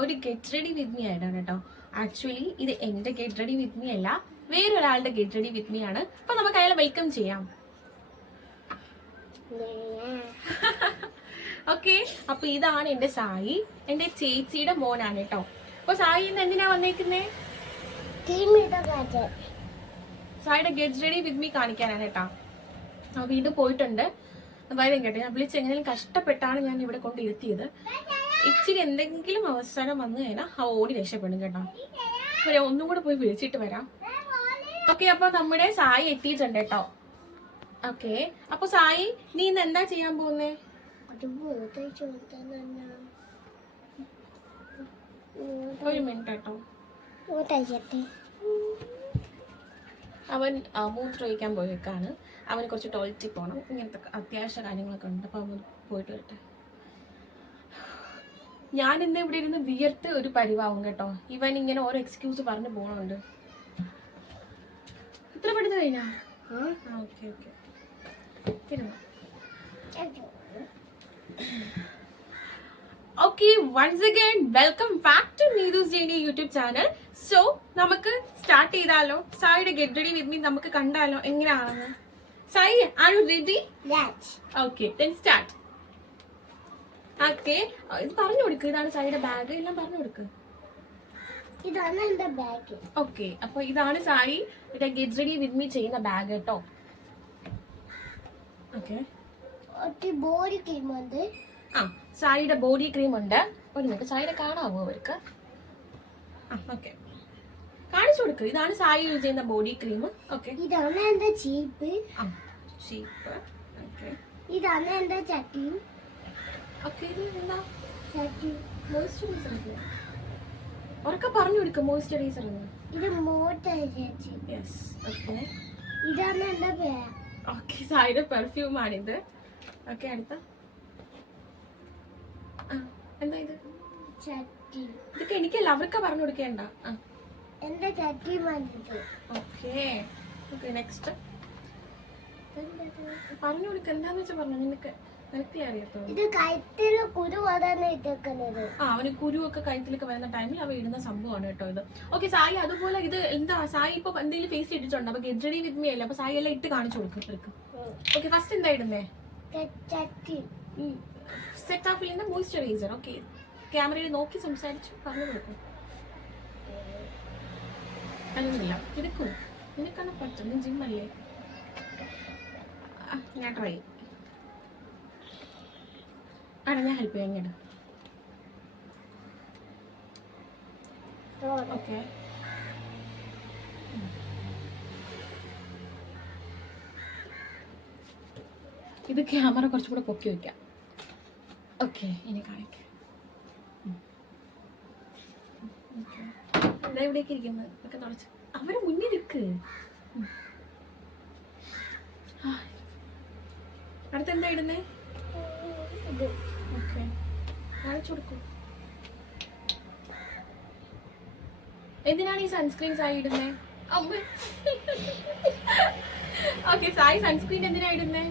ഒരു get ready with me ആയിട്ടാണ് കേട്ടോ. ആക്ച്വലി ഇത് എൻ്റെ ഗെറ്റ് റെഡി വിത്ത് മീ അല്ല, വേറൊരാളുടെ ഗെറ്റ് റെഡി വിത്ത് മീ ആണ്. അപ്പൊ നമുക്ക് അയാളെ വെൽക്കം ചെയ്യാം. ഓക്കെ, അപ്പൊ ഇതാണ് എൻ്റെ സായി, എൻ്റെ ചേച്ചിയുടെ മോനാണ് കേട്ടോ. അപ്പൊ സായി ഇന്ന് എന്തിനാ വന്നേക്കുന്നേ? സായിയുടെ ഗെറ്റ് റെഡി വിത്ത് മീ കാണിക്കാനാണ് കേട്ടോ. വീണ്ടും പോയിട്ടുണ്ട്. വരും കേട്ടോ. ഞാൻ വിളിച്ചെങ്ങനെയും കഷ്ടപ്പെട്ടാണ് ഞാൻ ഇവിടെ കൊണ്ട് ഇരുത്തിയത്. ഇച്ചിരി എന്തെങ്കിലും അവസരം വന്നു കഴിഞ്ഞാൽ ഓടി രക്ഷപ്പെടും കേട്ടോ. ഒന്നും കൂടെ പോയി വിളിച്ചിട്ട് വരാം. ഓക്കെ, അപ്പൊ നമ്മുടെ സായി എത്തിയിട്ടുണ്ട് കേട്ടോ. ഓക്കെ, അപ്പൊ സായി നീ ഇന്ന് എന്താ ചെയ്യാൻ പോകുന്നേ? ഒരു മിനിറ്റ് കേട്ടോ. അവൻ മൂത്രമൊഴിക്കാൻ പോയേക്കാണ്. അവന് കുറച്ച് ടോയ്ലറ്റിൽ പോകണം. ഇങ്ങനത്തെ അത്യാവശ്യ കാര്യങ്ങളൊക്കെ ഉണ്ട്. അപ്പൊ അവൻ പോയിട്ട് വരട്ടെ. ഞാൻ ഇന്ന് ഇവിടെ ഇരുന്ന് വിയർത്ത് ഒരു പരിവാവും കേട്ടോ. ഇവൻ ഇങ്ങനെ ഓരോ എക്സ്ക്യൂസ് പറഞ്ഞു പോകണുണ്ട്. ഇത്ര പെടുത്ത് കഴിഞ്ഞാ? Okay okay, okay. Once again welcome back to Neethu's journey YouTube channel. So നമുക്ക് സ്റ്റാർട്ട് ചെയ്താലോ? സായിയുടെ ഗെറ്റ് റെഡി വിത്ത് മീ നമുക്ക് കണ്ടാലോ എങ്ങനെയാണെന്ന്. Sai, are you ready? Okay, then start. Okay, ഇത് പറഞ്ഞു കൊടുക്ക്. ഇതാണ് സായിയുടെ ബാഗ്. എല്ലാം പറഞ്ഞു കൊടുക്ക്. ഇതാണ് എന്റെ ബാഗ്. ഓക്കെ, അപ്പൊ ഇതാണ് Sai get ready with me ചെയ്യുന്ന ബാഗ് കേട്ടോ. ഓക്കെ, ബോഡി ക്രീം ഉണ്ട്. സായിയുടെ ബോഡി ക്രീം ഉണ്ട്. ഒരു മിനിറ്റ്, സായിയുടെ കാണാവോ അവർക്ക്? ഓക്കെ, കാണിച്ചു കൊടുക്ക്. ഇതാണ് സായി യൂസ് ചെയ്യുന്ന ബോഡി ക്രീം. ഓക്കെ, ഇതാണ് എന്റെ ചീപ്പ്. ചീപ്പ്. ഓക്കെ, ഇതാണ് എന്റെ ചട്ടി. ഓക്കെ, ഇത് എന്താ? ചട്ടി മോയ്സ്ചറൈസർ അല്ലേ? ഉറക്കെ പറഞ്ഞു കൊടുക്ക്. മോയ്സ്ചറൈസർ എന്ന്. ഇത് മോയ്സ്ചറൈസർ. യെസ്. ഓക്കെ, ഇതാണ് എന്റെ ബാഗ്. ഓക്കെ, സായിയുടെ പെർഫ്യൂം ആണിത്. ഓക്കെ, അടുത്ത എന്താ ഇത്? ചട്ടി. ഇതൊക്കെ എനിക്കല്ല, അവർക്ക് പറഞ്ഞു കൊടുക്കേണ്ട. എന്റെ ചട്ടി വന്നിട്ട്. ഓക്കെ ഓക്കെ, നെക്സ്റ്റ് പറഞ്ഞു കൊടുക്ക. എന്താന്ന് വെച്ചാ പറഞ്ഞു. നിനക്കേ അറിയത്തോ? ഇത് കഴുത്തില് കുരു വരാൻ ഇട്ടേക്കുന്നത്. അവന് കുരുവൊക്കെ കഴുത്തിലൊക്കെ വരുന്ന ടൈമിൽ അവ ഇടുന്ന സംഭവമാണ് കേട്ടോ ഇത്. ഓക്കെ സായി, അതുപോലെ ഇത് എന്താ സായി ഇപ്പൊ എന്തെങ്കിലും ഫേസ് ഇട്ടിട്ടുണ്ടോ? അപ്പൊ ഗെറ്റ് റെഡി വിത്ത് മീ അല്ലേ, അപ്പൊ സായി എല്ലാം ഇട്ട് കാണിച്ചു കൊടുക്കും. ഓക്കെ, ഫസ്റ്റ് എന്താ ഇടുന്നേ? ചട്ടി. സെറ്റ് ഓഫ് ചെയ്യുന്ന മോയ്സ്ചറൈസർ. ഓക്കെ, ക്യാമറയിൽ നോക്കി സംസാരിച്ചു പറഞ്ഞു കൊടുക്കും. അല്ല ഇരിക്കും, നിനക്കാണ് പറ്റും. നീ ജിമ്മല്ലേ? ഞാൻ ട്രൈ ആണ്. ഞാൻ ഹെൽപ്പ് ചെയ്യാൻ ഇങ്ങോട്ട്. ഓക്കെ, ഇത് ക്യാമറ കുറച്ചുകൂടെ പൊക്കി വെക്കാം. ഓക്കെ, ഇനി കാണിക്കാം. എന്താ ഇവിടേക്ക് ഇരിക്കുന്നത്? ഒക്കെ തുടച്ച് അവര് മുന്നിൽ നിൽക്ക്. അടുത്ത് എന്താ ഇടുന്നേ? ഓക്കെ, കാണിച്ചു കൊടുക്കൂ. എന്തിനാണ് ഈ സൺസ്ക്രീൻ സായി ഇടുന്നേ? ഓക്കെ, സായി സൺസ്ക്രീൻ എന്തിനാ ഇടുന്നേ?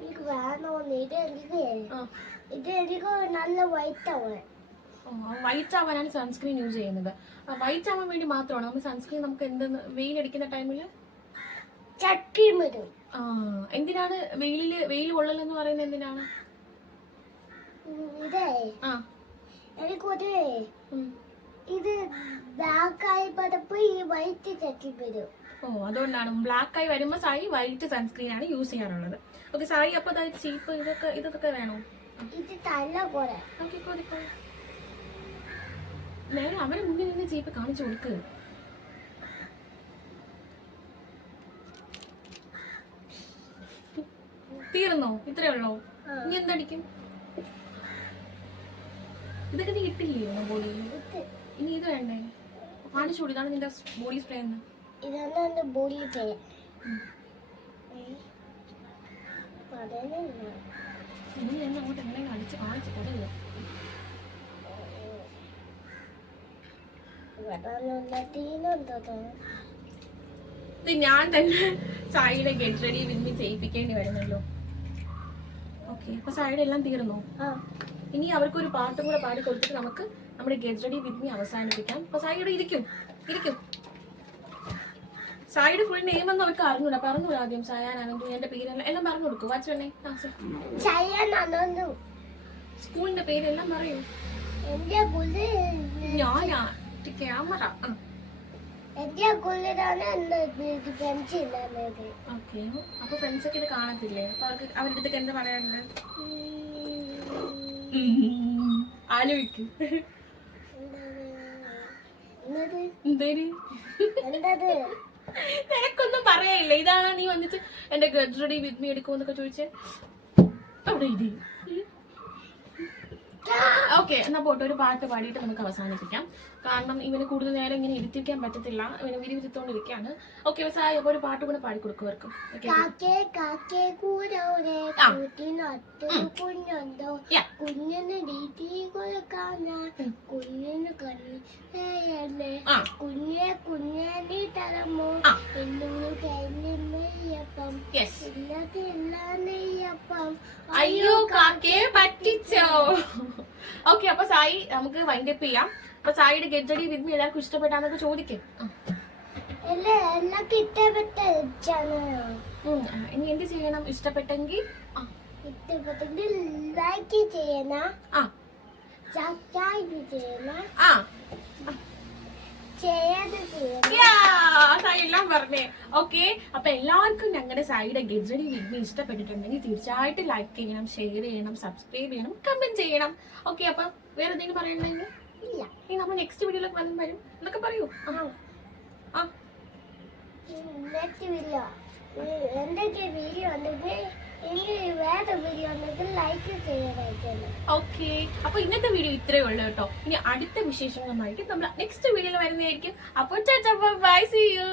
എനിക്ക് വേണോന്ന്. ഇത് എനിക്ക് നല്ല വൈറ്റ് ആവാൻ. വൈറ്റ് ആവാനാണ് സൺസ്ക്രീൻ യൂസ് ചെയ്യുന്നത്. വൈറ്റ് ആവാൻ വേണ്ടി മാത്രമാണ് നമ്മൾ സൺസ്ക്രീൻ. നമുക്ക് എന്തെന്ന് വെയിലടിക്കുന്ന ടൈമില് ചട്ടി വരും. എന്തിനാണ് വെയിൽ കൊള്ളലെന്ന് പറയുന്നത്? എന്തിനാണ്? ഇതേ എനിക്കൊരു ഇത് ബ്ലാക്ക് ആയി പടപ്പ് ഈ വൈറ്റ് ചട്ടി വരും. അതുകൊണ്ടാണ് ബ്ലാക്ക് ആയി വരുമ്പോ സായി വൈറ്റ് സൺസ്ക്രീൻ ആണ് യൂസ് ചെയ്യാറുള്ളത്. ഓക്കെ സായി, അപ്പൊ അതായത് ചീപ്പ് ഇതൊക്കെ വേണോ? ഇത് തല പോലെ. നേരെ അവരെ മുന്നിൽ നിന്ന് ചീപ്പ് കാണിച്ചു കൊടുക്ക്. തീർന്നോ? ഇത്രേ ഉള്ളോ? ഇനി എന്തടിക്കും? ഇതൊക്കെ നീ ഇട്ടില്ലേ ബോഡിയിൽ? ഇനി ഇത് വേണ്ടേ? കാണിച്ചു കൊടു. ഇതാണ് നിന്റെ ബോഡി സ്പ്രേ എന്ന്. ഇതാണ് എന്റെ ബോഡി സ്പ്രേ. ഇനി എന്നെ അങ്ങോട്ട് എങ്ങനെ കാണിച്ച് കൊടുക്കുക. ഞാൻ തന്നെ സായിയുടെ ഗെറ്റ് റെഡി വിത്ത് മീ ചെയ്യിപ്പിക്കേണ്ടി വരുന്നല്ലോ. ഓക്കെ, ഓക്കെ, അപ്പൊ സായിയുടെ എല്ലാം തീർന്നു. ആ ഇനി അവർക്കൊരു പാട്ടും കൂടെ പാടി കൊടുത്തിട്ട് നമുക്ക് നമ്മുടെ ഗെറ്റ് റെഡി വിത്ത് മീ അവസാനിപ്പിക്കാം. അപ്പൊ സായിയുടെ ഇരിക്കും. സായിയുടെ ഫുൾ നെയിം ഒന്നും അവർക്ക് അറിഞ്ഞൂടാ. പറഞ്ഞൂടാ ആദ്യം സായാനാണെങ്കിൽ എന്റെ പേരെല്ലാം എല്ലാം പറഞ്ഞു കൊടുക്കും. വാച്ചോണേ സ്കൂളിന്റെ പേരെല്ലാം പറയൂ. എന്റെ പുള്ളി ഞാനാ ക്യാമറ. എന്റെ പുള്ളിലാണ് ഫ്രണ്ട്സ് ഇല്ലാന്നത്. ഓക്കെ, അപ്പൊ ഫ്രണ്ട്സ് ഒക്കെ ഇത് കാണത്തില്ലേ? അപ്പൊ അവർക്ക് അവരുടെ അടുത്തൊക്കെ എന്താ പറയാനുണ്ട്? ആലോചിക്കും. എന്തേര് നിനക്കൊന്നും പറയാനില്ല. ഇതാണ് നീ വന്നിട്ട് എന്റെ ഗെറ്റ് റെഡി വിത്ത് മീ എടുക്കുമെന്നൊക്കെ ചോദിച്ചേ. അവിടെ ഇരി. ഓക്കെ, എന്നാ പോട്ടെ, ഒരു പാട്ട് പാടിയിട്ട് നമുക്ക് അവസാനിപ്പിക്കാം. കാരണം ഇവന് കൂടുതൽ നേരം ഇങ്ങനെ ഇരുത്തിക്കാൻ പറ്റത്തില്ല. ഇവന് വിരിവിരിത്തോണ്ടിരിക്കാണ്. ഓക്കെ സായി, അപ്പൊ ഒരു പാട്ട് കൂടെ പാടിക്കൊടുക്കുമായിരിക്കും. കുഞ്ഞിന് രീതി കൊടുക്കാൻ കുഞ്ഞിന് കണ്ണേ കുഞ്ഞെ കുഞ്ഞി തരമോ എന്തെങ്കിലും നെയ്യപ്പം ഇല്ലാത്ത എല്ലാ നെയ്യപ്പം അയ്യോ കാക്കയെ പറ്റിച്ചോ. ഓക്കെ, അപ്പൊ സായി നമുക്ക് വൈൻഡപ്പ് ചെയ്യാം. അപ്പൊ സായിയുടെ ഗെറ്റ് റെഡി വിത്ത് മീ എല്ലാവർക്കും ഇഷ്ടപ്പെട്ടാന്നൊക്കെ ചോദിക്കും. എല്ലാവർക്കും ഇഷ്ടപ്പെട്ട ഇനി എന്ത് ചെയ്യണം? ഇഷ്ടപ്പെട്ടെങ്കിൽ ലൈക്ക് ചെയ്യണം, സബ്സ്ക്രൈബ് ചെയ്യണം, ഷെയർ ചെയ്യണം. സായി എല്ലാം പറഞ്ഞേ. ഓക്കെ, അപ്പൊ എല്ലാവർക്കും ഞങ്ങളുടെ സായിയുടെ ഗെറ്റ് റെഡി വിത്ത് മീ ഇഷ്ടപ്പെട്ടിട്ടുണ്ടെങ്കിൽ തീർച്ചയായിട്ടും ലൈക്ക് ചെയ്യണം, ഷെയർ ചെയ്യണം, സബ്സ്ക്രൈബ് ചെയ്യണം, കമന്റ് ചെയ്യണം. ഓക്കെ, അപ്പൊ വേറെ എന്തെങ്കിലും പറയണ്ടെങ്കിൽ ഇല്ല. ഇനി നമ്മൾ നെക്സ്റ്റ് വീഡിയോയിലൊക്കെ വരും എന്നൊക്കെ പറയൂ. നെക്സ്റ്റ് വീഡിയോ എന്തൊക്കെ വീഡിയോ ഉണ്ടെങ്കിൽ ഇനി വേറെ വീഡിയോ ഉണ്ടെങ്കിൽ ലൈക്ക് ചെയ്യാനായിട്ടാണ്. ഓക്കെ, അപ്പൊ ഇന്നത്തെ വീഡിയോ ഇത്രയേ ഉള്ളൂ കേട്ടോ. ഇനി അടുത്ത വിശേഷങ്ങളുമായിട്ട് നമ്മൾ നെക്സ്റ്റ് വീഡിയോയിൽ വരുന്നതായിരിക്കും. അപ്പോൾ ബൈ, സീ യു.